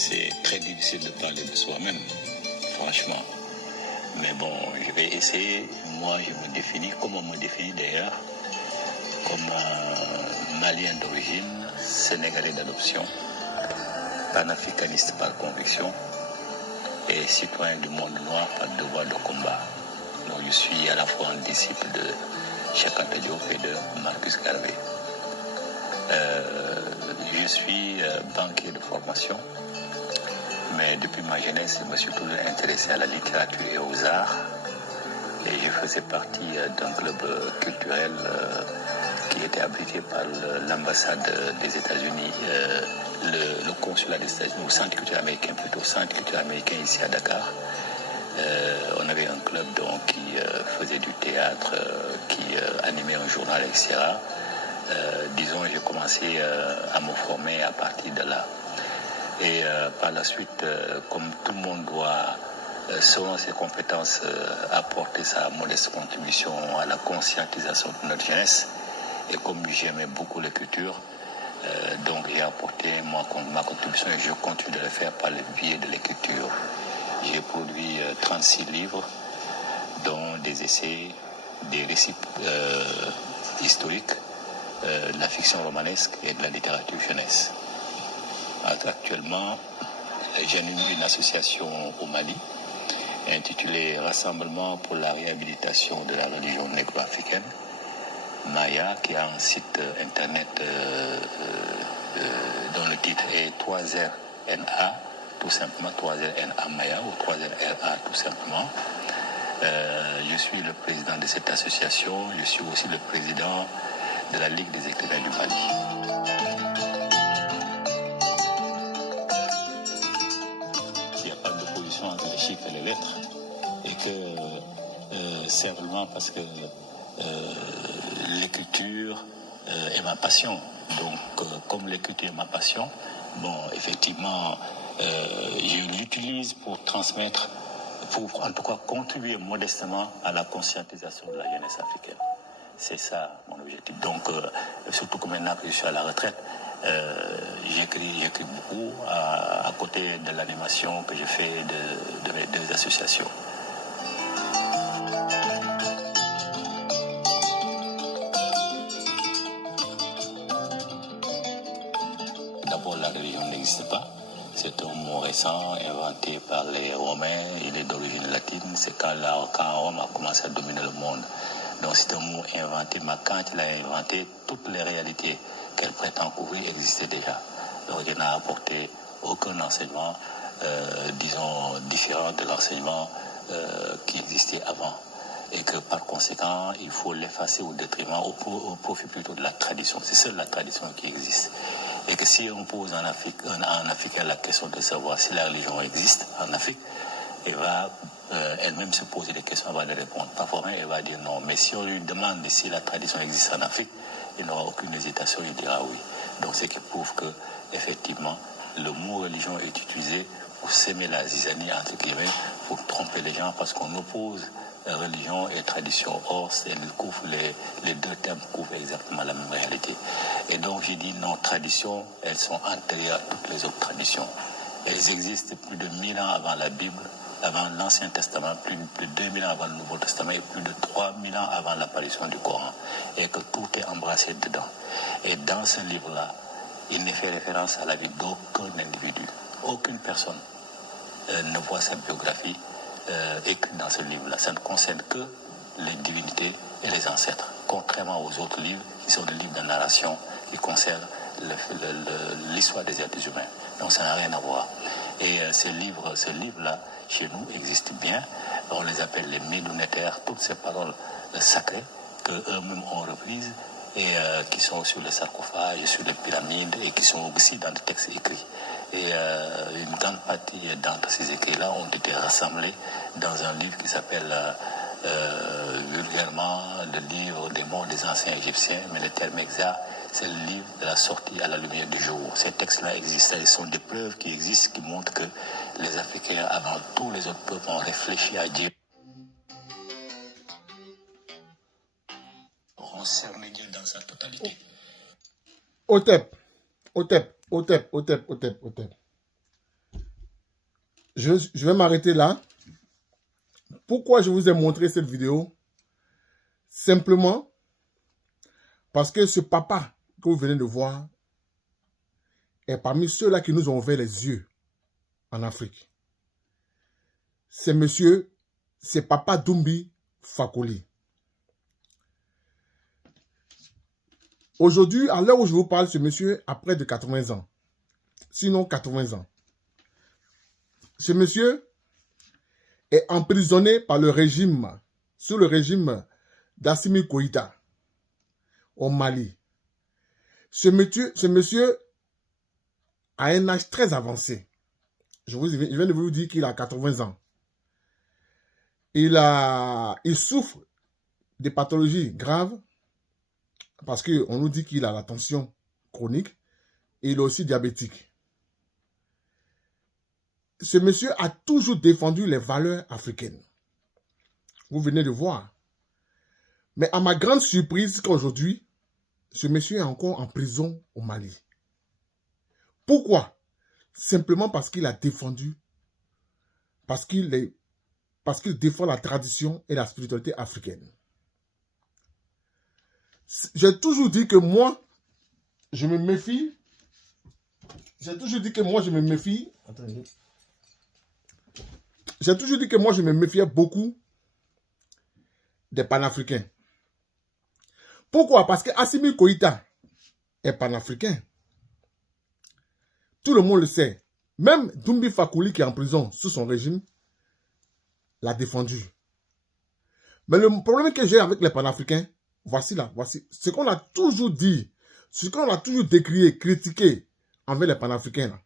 c'est très difficile de parler de soi-même, franchement. Mais bon, je vais essayer. Moi, je me définis, comme on me définit d'ailleurs, comme un Malien d'origine, Sénégalais d'adoption, panafricaniste par conviction et citoyen du monde noir par devoir de combat. Donc, je suis à la fois un disciple de Cheikh Anta Diop et de Marcus Garvey. Je suis banquier de formation, mais depuis ma jeunesse, je me suis toujours intéressé à la littérature et aux arts. Et je faisais partie d'un club culturel qui était abrité par l'ambassade des États-Unis, le consulat des États-Unis, au centre culturel américain, plutôt centre culturel américain ici à Dakar. On avait un club donc, qui faisait du théâtre, qui animait un journal, etc. Disons, j'ai commencé à me former à partir de là. Et par la suite, comme tout le monde doit, selon ses compétences, apporter sa modeste contribution à la conscientisation de notre jeunesse, et comme j'aimais beaucoup l'écriture, donc j'ai apporté ma contribution et je continue de le faire par le biais de l'écriture. J'ai produit 36 livres, dont des essais, des récits historiques, de la fiction romanesque et de la littérature jeunesse. Actuellement, j'anime une association au Mali intitulée Rassemblement pour la réhabilitation de la religion négro-africaine, Maya, qui a un site internet dont le titre est 3RNA, tout simplement 3RNA Maya ou 3RNA tout simplement. Je suis le président de cette association, je suis aussi le président de la Ligue des écrivains du Mali. Il n'y a pas d'opposition entre les chiffres et les lettres, et que simplement parce que l'écriture est ma passion. Donc, comme l'écriture est ma passion, bon, effectivement, je l'utilise pour transmettre, pour en tout cas contribuer modestement à la conscientisation de la jeunesse africaine. C'est ça mon objectif. Donc, surtout que maintenant que je suis à la retraite, j'écris beaucoup à côté de l'animation que je fais de mes deux associations. D'abord, la religion n'existe pas. C'est un mot récent inventé par les Romains. Il est d'origine latine. C'est quand Rome a commencé à dominer le monde. Donc c'est un mot inventé, mais quand il a inventé, toutes les réalités qu'elle prétend couvrir existaient déjà. Donc il n'a apporté aucun enseignement, disons, différent de l'enseignement qui existait avant. Et que par conséquent, il faut l'effacer au détriment, au profit plutôt de la tradition. C'est seule la tradition qui existe. Et que si on pose en Africain la question de savoir si la religion existe en Afrique, elle va elle-même se poser des questions avant de répondre. Parfois, elle va dire non. Mais si on lui demande si la tradition existe en Afrique, il n'aura aucune hésitation, il dira oui. Donc, c'est qui prouve que, effectivement, le mot religion est utilisé pour s'aimer la zizanie, entre guillemets, pour tromper les gens, parce qu'on oppose religion et tradition. Or, les deux termes couvrent exactement la même réalité. Et donc, j'ai dit non, traditions, elles sont antérieures à toutes les autres traditions. Elles existent plus de 1000 ans avant la Bible, avant l'Ancien Testament, plus de 2000 ans avant le Nouveau Testament et plus de 3000 ans avant l'apparition du Coran. Et que tout est embrassé dedans. Et dans ce livre-là, il ne fait référence à la vie d'aucun individu. Aucune personne ne voit sa biographie écrite dans ce livre-là. Ça ne concerne que les divinités et les ancêtres, contrairement aux autres livres qui sont des livres de narration qui concernent l'histoire des êtres humains. Donc ça n'a rien à voir. Et ce livre-là, chez nous, existe bien. On les appelle les médounétaires, toutes ces paroles sacrées qu'eux-mêmes ont reprises et qui sont sur les sarcophages, sur les pyramides et qui sont aussi dans des textes écrits. Et une grande partie d'entre ces écrits-là ont été rassemblés dans un livre qui s'appelle vulgairement le livre des morts des anciens Égyptiens, mais le terme exact, c'est le livre de la sortie à la lumière du jour. Ces textes-là existent, ils sont des preuves qui existent, qui montrent que les Africains, avant tous les autres peuples, ont réfléchi à Dieu. On cerné Dieu dans sa totalité. Otep. je vais m'arrêter là. Pourquoi je vous ai montré cette vidéo? Simplement parce que ce papa que vous venez de voir est parmi ceux-là qui nous ont ouvert les yeux en Afrique. C'est Papa Doumbia Fakoli. Aujourd'hui, à l'heure où je vous parle, ce monsieur a près de 80 ans. Sinon 80 ans. Ce monsieur est emprisonné par le régime, sous le régime d'Assimi Goïta au Mali. Ce monsieur a un âge très avancé. Je viens de vous dire qu'il a 80 ans. Il souffre de pathologies graves parce qu'on nous dit qu'il a la tension chronique et il est aussi diabétique. Ce monsieur a toujours défendu les valeurs africaines. Vous venez de voir. Mais à ma grande surprise qu'aujourd'hui, ce monsieur est encore en prison au Mali. Pourquoi? Simplement parce qu'il a défendu, parce qu'il défend la tradition et la spiritualité africaine. J'ai toujours dit que moi, je me méfie. J'ai toujours dit que moi, je me méfie. Attendez. J'ai toujours dit que moi, je me méfiais beaucoup des panafricains. Pourquoi? Parce que Assimi Goïta est panafricain. Tout le monde le sait. Même Doumbia Fakoli qui est en prison sous son régime l'a défendu. Mais le problème que j'ai avec les panafricains, voici ce qu'on a toujours dit, ce qu'on a toujours décrié, critiqué envers les panafricains.